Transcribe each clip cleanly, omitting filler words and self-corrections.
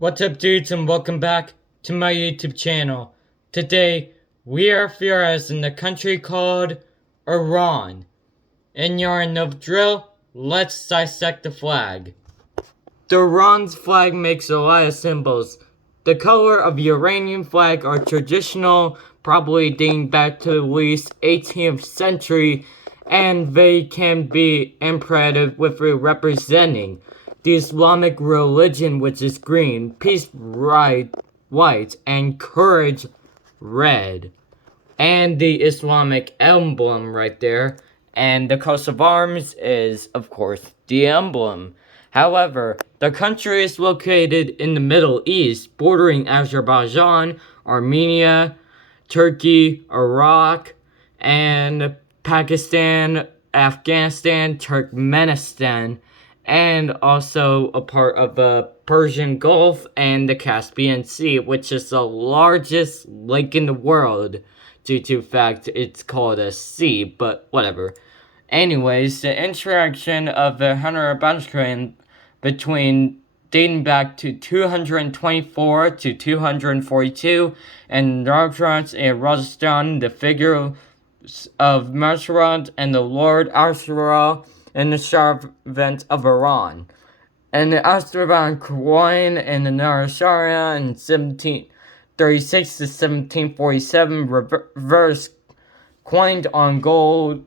What's up, dudes, and welcome back to my YouTube channel. Today, we are furious in the country called Iran. And you're in no drill, let's dissect the flag. The Iran's flag makes a lot of symbols. The color of the Iranian flag are traditional, probably dating back to at least 18th century, and they can be imperative with representing the Islamic religion, which is green, peace white, and courage red. And the Islamic emblem right there. And the coat of arms is, of course, the emblem. However, the country is located in the Middle East, bordering Azerbaijan, Armenia, Turkey, Iraq, and Pakistan, Afghanistan, Turkmenistan, and also a part of the Persian Gulf and the Caspian Sea, which is the largest lake in the world, due to the fact it's called a sea, but whatever. Anyways, the interaction of the Hunter Bunchkin between dating back to 224 to 242, and Rajrats and Rajasthan, the figure of Masharat and the Lord Ashura and the servant of Iran. And the Astravan coin and the Narashara in 1736 to 1747 reverse coined on gold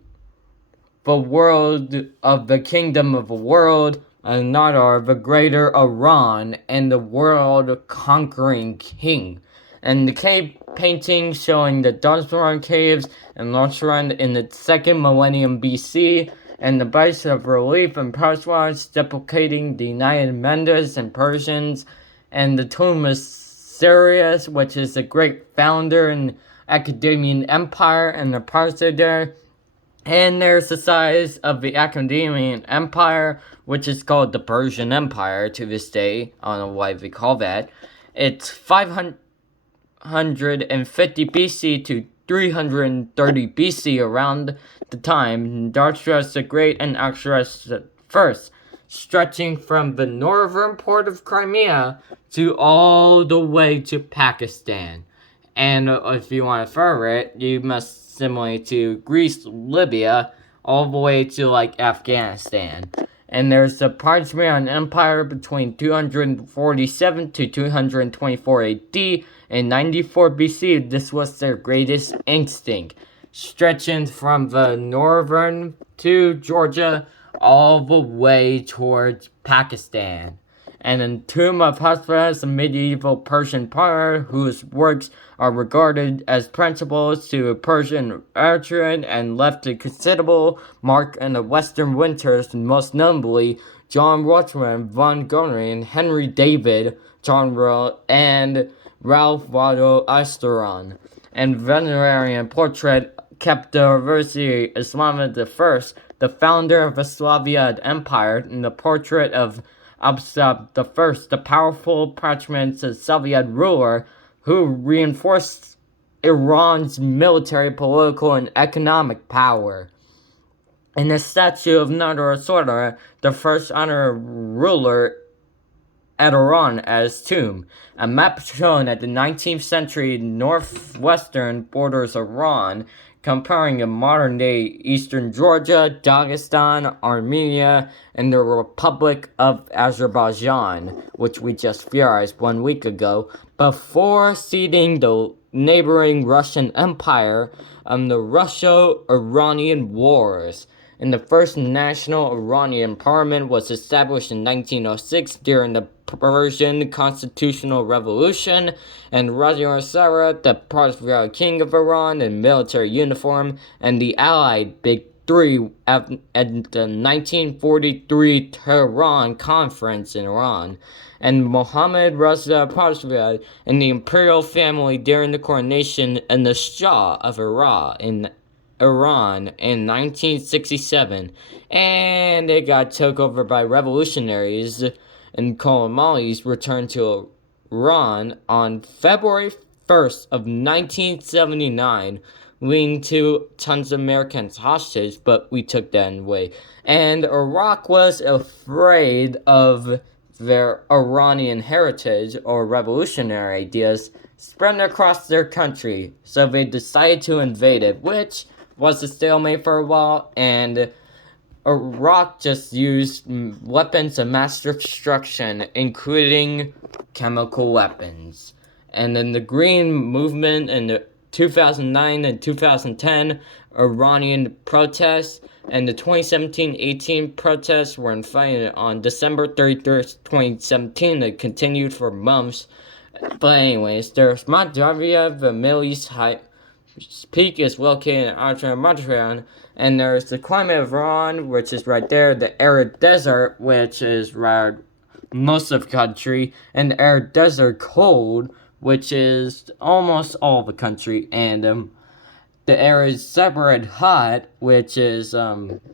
the world of the kingdom of the world, and Nadar, the greater Iran, and the world conquering king. And the cave painting showing the Dajran caves and Lachran in the 2nd millennium BC, and the base of relief and Perswas deprecating the United Mendes and Persians, and the tomb of Sirius, which is the great founder and Academian Empire, and the Parsa there. And there's the size of the Academian Empire, which is called the Persian Empire to this day. I don't know why they call that. It's 550 BC to 330 BC around the time Darshras the Great and Akshras the First, stretching from the northern port of Crimea to all the way to Pakistan. And if you want to further it, you must assimilate to Greece, Libya, all the way to like Afghanistan. And there's the Parchment Empire between 247 to 224 AD and 94 BC. This was their greatest instinct, stretching from the northern to Georgia all the way towards Pakistan. And the tomb of Hafez, a medieval Persian potter whose works are regarded as principles to Persian literature and left a considerable mark in the Western winters, most notably John Rothman, von Goering, Henry David, John and Ralph Waldo Easteron. And venerarian portrait kept the University Islamid I, the founder of the Slaviad Empire, and the portrait of Absab I, the powerful parchment Safavid ruler who reinforced Iran's military, political, and economic power. And the statue of Nader Sordar, the first honored ruler at Iran, as tomb. A map shown at the 19th century northwestern borders of Iran, comparing the modern-day eastern Georgia, Dagestan, Armenia, and the Republic of Azerbaijan, which we just theorized 1 week ago, before ceding the neighboring Russian Empire the Russo-Iranian Wars. And the first national Iranian parliament was established in 1906 during the Persian Constitutional Revolution, and Raja Sara, the Persian king of Iran in military uniform, and the allied Big Three at the 1943 Tehran Conference in Iran, and Mohammad Reza Pahlavi and the imperial family during the coronation and the Shah of Iran in 1967, and it got took over by revolutionaries, and Kolomalis returned to Iran on February 1st of 1979, leading to tons of Americans hostage, but we took that away. And Iraq was afraid of their Iranian heritage or revolutionary ideas spread across their country, so they decided to invade it, which was a stalemate for a while, and Iraq just used weapons of mass destruction, including chemical weapons. And then the Green Movement in the 2009 and 2010 Iranian protests and the 2017-18 protests were incited on December 31st, 2017. It continued for months. But anyways, there's Moldavia, the Middle East peak is located in Montreal, and there's the climate of Iran, which is right there, the arid desert, which is right most of the country, and the arid desert cold, which is almost all the country, and the arid separate hot, which is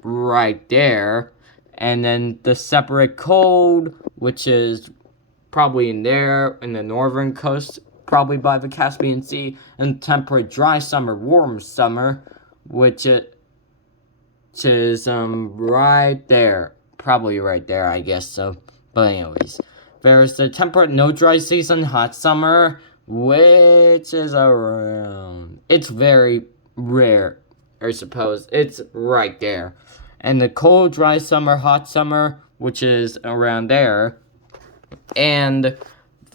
right there, and then the separate cold, which is probably in there in the northern coast, probably by the Caspian Sea, and temperate dry summer, warm summer, which is right there, probably right there, I guess so. But anyways, there's the temperate no dry season, hot summer, which is around. It's very rare, I suppose. It's right there, and the cold dry summer, hot summer, which is around there, and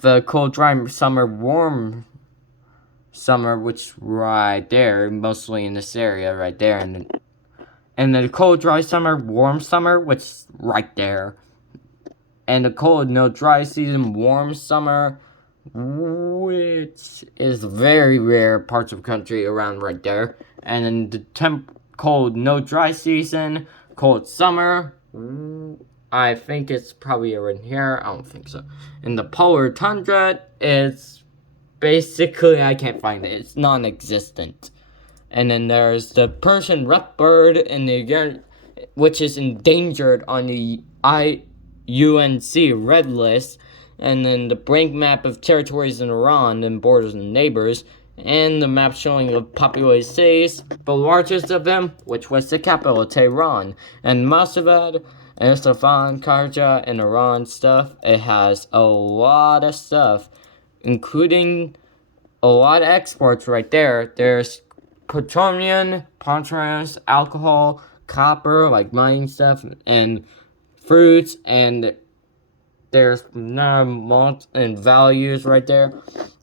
the cold, dry summer, warm summer, which right there, mostly in this area right there, and the cold, dry summer, warm summer, which is right there, and the cold, no dry season, warm summer, which is very rare parts of the country around right there, and then the cold, no dry season, cold summer. I think it's probably around here. I don't think so. In the polar tundra, it's basically, I can't find it. It's non-existent. And then there's the Persian rough bird in the which is endangered on the IUNC red list. And then the blank map of territories in Iran and borders and neighbors. And the map showing of populated cities. The largest of them, which was the capital, Tehran. And most of it, Isfahan, Karja, and Iran stuff. It has a lot of stuff, including a lot of exports right there. There's petroleum, ponderous, alcohol, copper, like mining stuff, and fruits, and there's amounts and values right there.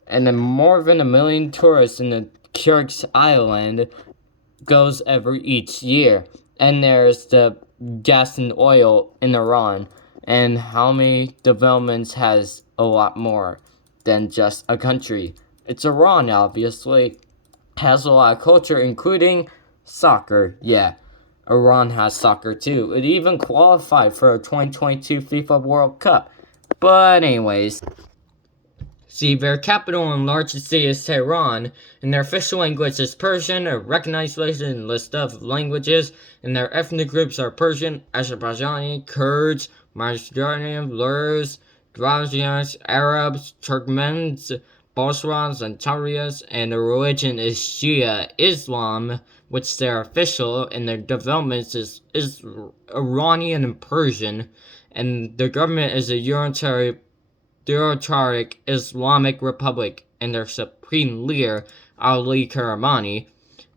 And then more than 1 million tourists in the Kyrgyz island goes each year. And there's the gas and oil in Iran, and how many developments has a lot more than just a country. It's Iran, obviously, has a lot of culture, including soccer. Yeah, Iran has soccer too. It even qualified for a 2022 FIFA World Cup. But anyways, see, their capital and largest city is Tehran, and their official language is Persian, a recognized list of languages, and their ethnic groups are Persian, Azerbaijani, Kurds, Macedonian, Lurs, Dravidians, Arabs, Turkmens, Bosrans, and Tarias, and their religion is Shia Islam, which their official, and their developments is Iranian and Persian, and their government is a theocratic Islamic Republic, and their supreme leader, Ali Khamenei,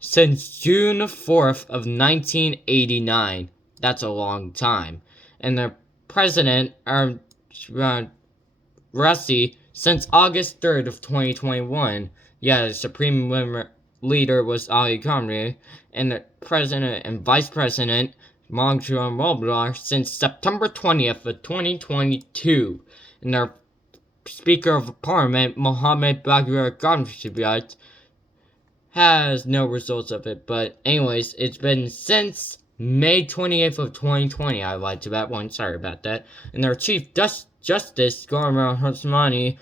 since June 4th of 1989. That's a long time. And their president, Rassi, since August 3rd of 2021. Yeah, the supreme leader was Ali Khamenei, and the president and vice president, Moghadam Mobdar, since September 20th of 2022. And their Speaker of Parliament, Mohammed Bagher Ghamshibiat, has no results of it. But anyways, it's been since May 28th of 2020. I lied to that one. Sorry about that. And their Chief Justice, Garma Hosmani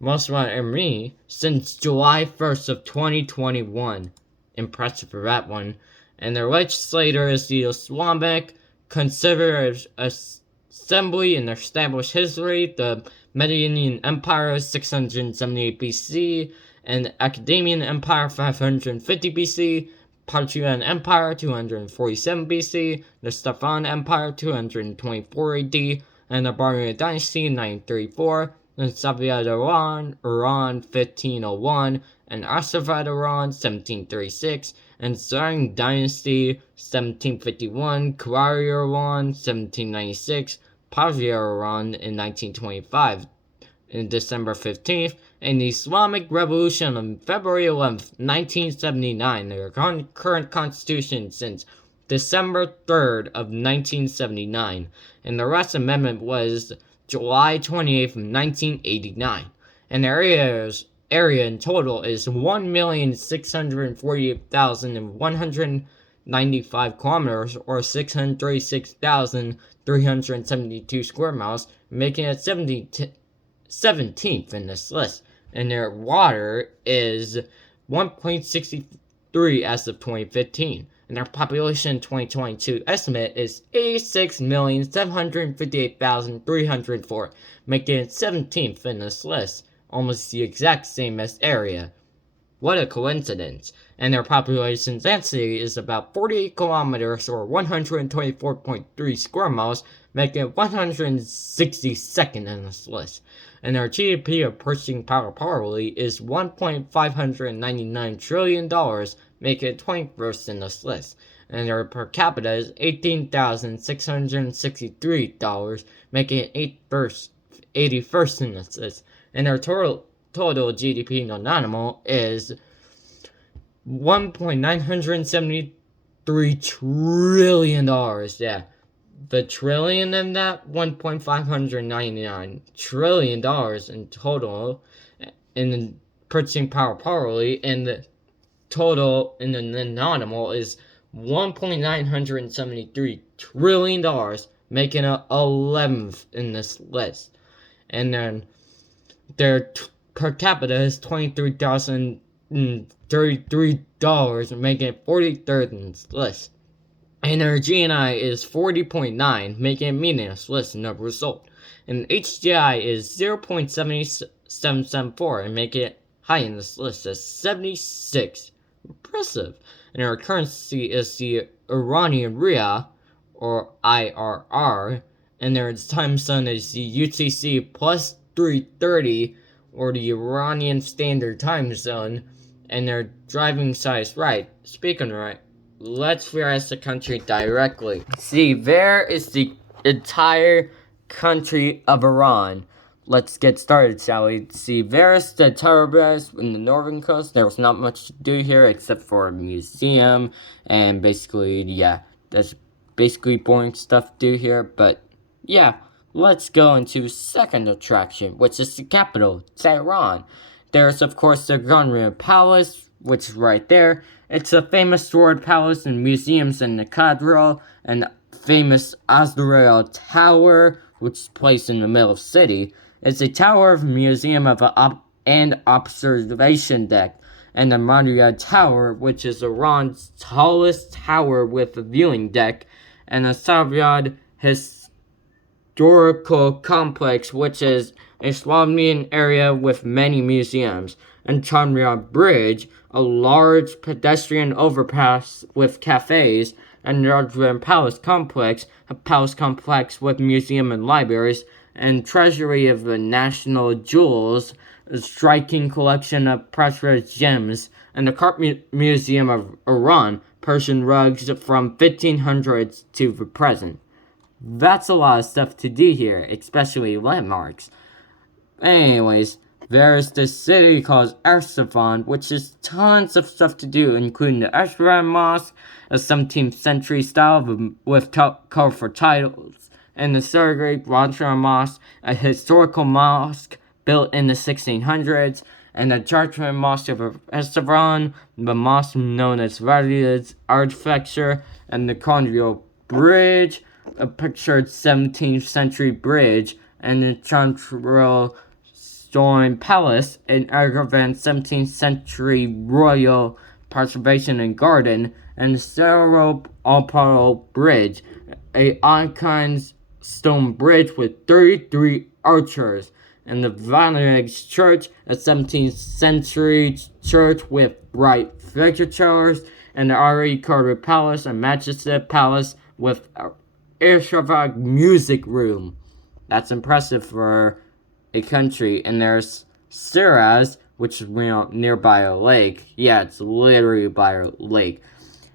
Mosra Emri, since July 1st of 2021. Impressive for that one. And their legislator is the Islamic Conservative Assembly in their established history, the Mediterranean Empire 678 BC, and Academian Empire 550 BC, Parthian Empire 247 BC, the Stefan Empire 224 AD, and the Barbarian Dynasty 934, and Safavid Iran 1501, and Asavid Iran 1736, and Tsang Dynasty 1751, Kawari Iran 1796, Pavia Iran in 1925. In December 15th, and the Islamic Revolution on February 11th, 1979, their current constitution since December 3rd of 1979, and the last amendment was July 28th of 1989, and their area in total is 1,648,195 kilometers, or 636,372 square miles, making it 17th in this list, and their water is 1.63 as of 2015, and their population 2022 estimate is 86,758,304, making it 17th in this list, almost the exact same as area. What a coincidence. And their population density is about 48 kilometers, or 124.3 square miles, making it 162nd in this list. And their GDP of purchasing power parity is $1.599 trillion, making it 21st in this list. And their per capita is $18,663, making it 81st in this list. And their total GDP non-animal is $1.973 trillion. Yeah, the trillion in that, $1.599 trillion in total in the purchasing power parity, and the total in the non-animal is $1.973 trillion, making it 11th in this list. And then their per capita is $23,033, making it 43rd in this list. And their GNI is 40.9, making it meaningless list and no result. And HGI is 0.7774, and making it high in this list as 76. Impressive. And our currency is the Iranian Rial, or IRR, and their time zone is the UTC plus 330, or the Iranian Standard Time Zone, and their driving size right. Speaking of right, let's realize the country directly. See, there is the entire country of Iran. Let's get started, shall we? See, there's the Tabriz in the northern coast. There's not much to do here except for a museum, and basically, yeah, that's basically boring stuff to do here, but yeah. Let's go into the second attraction, which is the capital, Tehran. There's, of course, the Grand Palace, which is right there. It's a famous sword palace and museums in the cathedral, and famous Azrael Tower, which is placed in the middle of the city. It's a tower of museum of and observation deck, and the Maria Tower, which is Iran's tallest tower with a viewing deck, and the Savyad Historical Complex, which is a Slavian area with many museums, and Chandra Bridge, a large pedestrian overpass with cafes, and Rajvan Palace Complex, a palace complex with museum and libraries, and Treasury of the National Jewels, a striking collection of precious gems, and the Art Museum of Iran, Persian rugs from 1500s to the present. That's a lot of stuff to do here, especially landmarks. Anyways, there's this city called Isfahan, which is tons of stuff to do, including the Ashram Mosque, a 17th century style with colorful titles, and the Sergei Raja Mosque, a historical mosque built in the 1600s, and the Jartran Mosque of Isfahan, the mosque known as Radia's architecture, and the Conjugal Bridge, a pictured 17th century bridge, and the Chantrel Stone Palace, an Aravan 17th century royal preservation and garden, and the Cerro Alparo Bridge, a iconic stone bridge with 33 archers, and the Vanegs Church, a 17th century church with bright fixtures, and the Ari Carter Palace, a majestic palace with Irshavag music room. That's impressive for a country. And there's Shiraz, which is nearby a lake. Yeah, it's literally by a lake.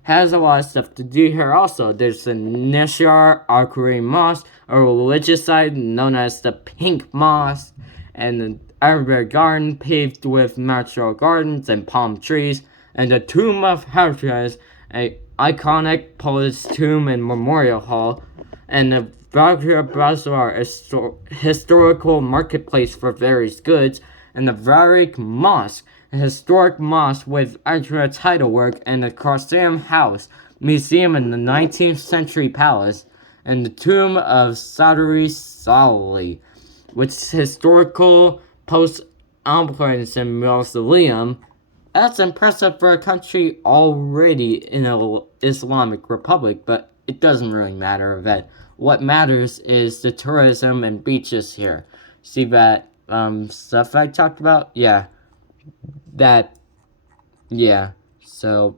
Has a lot of stuff to do here also. There's the Nishar Akuri Mosque, a religious site known as the Pink Mosque, and the Arabic Garden paved with natural gardens and palm trees, and the Tomb of Hafez, a iconic Polish tomb and memorial hall, and the Vagra Bazaar, a historical marketplace for various goods, and the Varik Mosque, a historic mosque with extra title work, and the Qasim House, museum in the 19th century palace, and the tomb of Sadri Salih, which is historical post-empire and mausoleum. That's impressive for a country already in an Islamic republic, but it doesn't really matter that. What matters is the tourism and beaches here. See that stuff I talked about? Yeah. So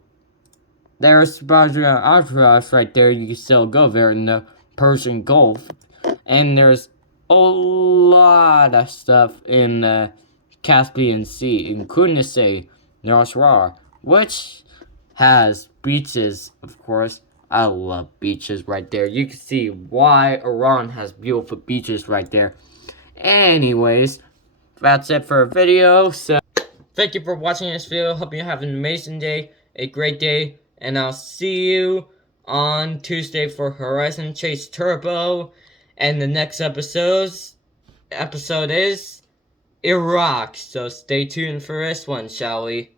there's Bajra Atras right there. You can still go there in the Persian Gulf. And there's a lot of stuff in the Caspian Sea, including the sea, Nosrar, which has beaches, of course. I love beaches right there. You can see why Iran has beautiful beaches right there. Anyways, that's it for a video. So thank you for watching this video. Hope you have an amazing day, a great day, and I'll see you on Tuesday for Horizon Chase Turbo. And the next episode is Iraq. So stay tuned for this one, shall we?